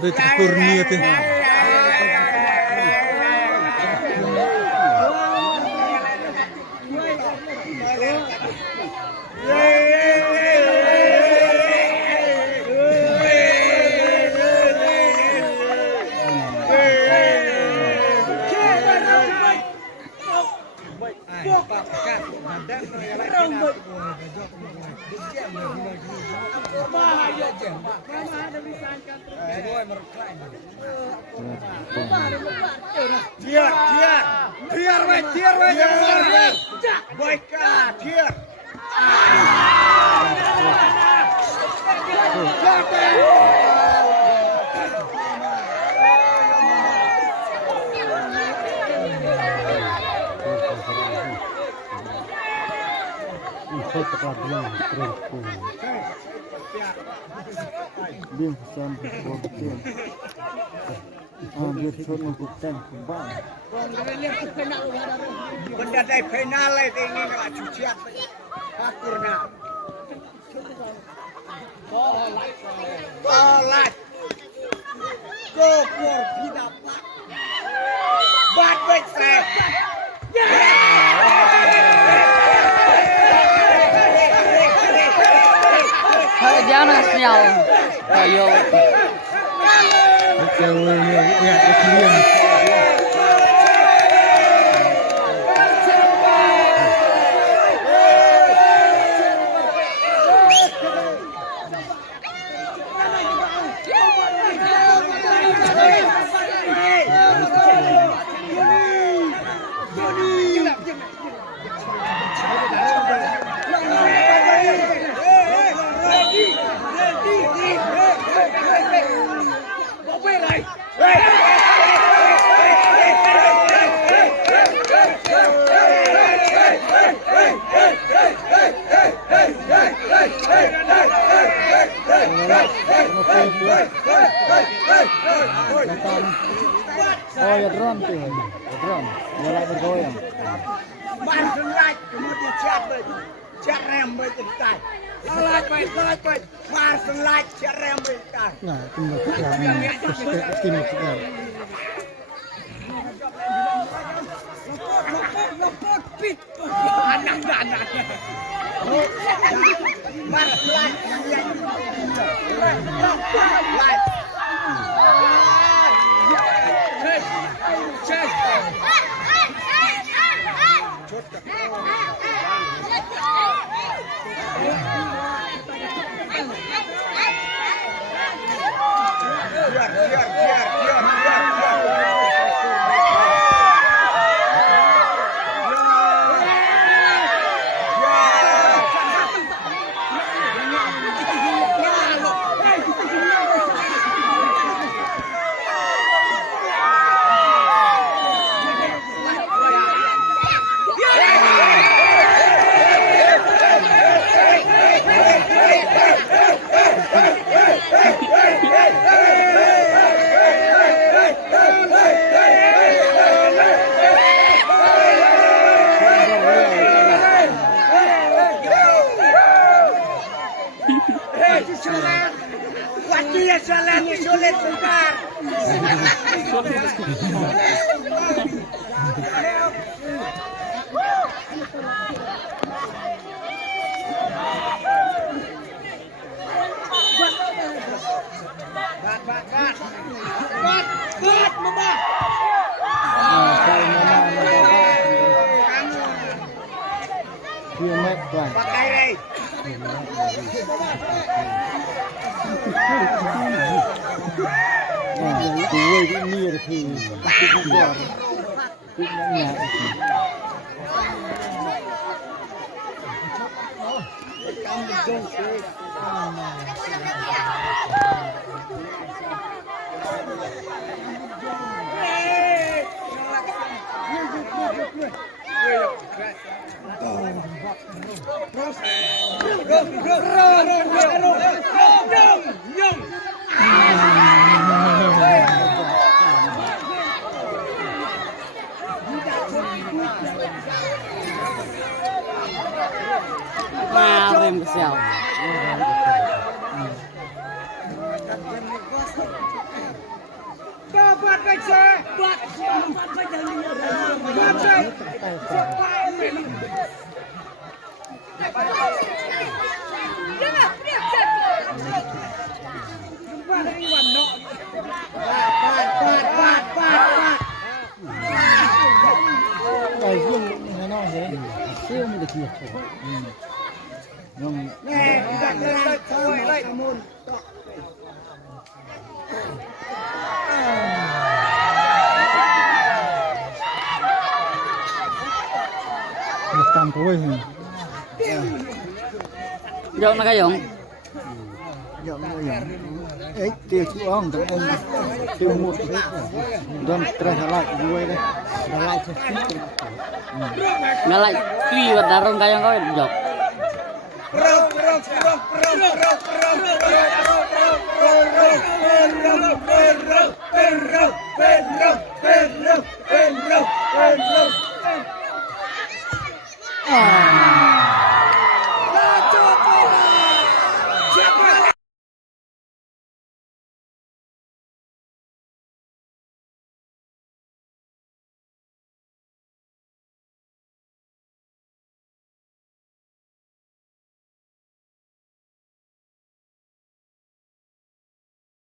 Dari kurnia tu. Dia sampai berbuat. Dia suruh kita kembali. Benda dari final ini nak cucian akurna. Bolat. Go for dapat. Bat baik saya. Jangan sial. Ayo. Ya, kalian. Oh ya drone tuh, drone, mulai bergoyang. Masuk lagi, kemudian cat rem bercetai. Salat baik, masuk lagi cat rem bercetai. Nah, tunggu sini sekarang. Lepot pit. Anak. Masuk lagi. Jalan sulit sebentar. Bat, Mama. Pakai Cuối cũng mưa thì cũng giọt cũng nhẹ. Wow, rem kesial. buat baca. Buat baca baca. Cái riêng nó nói thế siêu mới được thiệt nhưng Nè, đặt lên thôi lại môn. một trăm cuối Dọn nó cái dọn. dọn rồi ấy tiêu chú ông tụi ông tiêu một hết đâm tre lại vui đây lại cho Nó lại tùy vào đá rong cái dọn có dọn. Perro.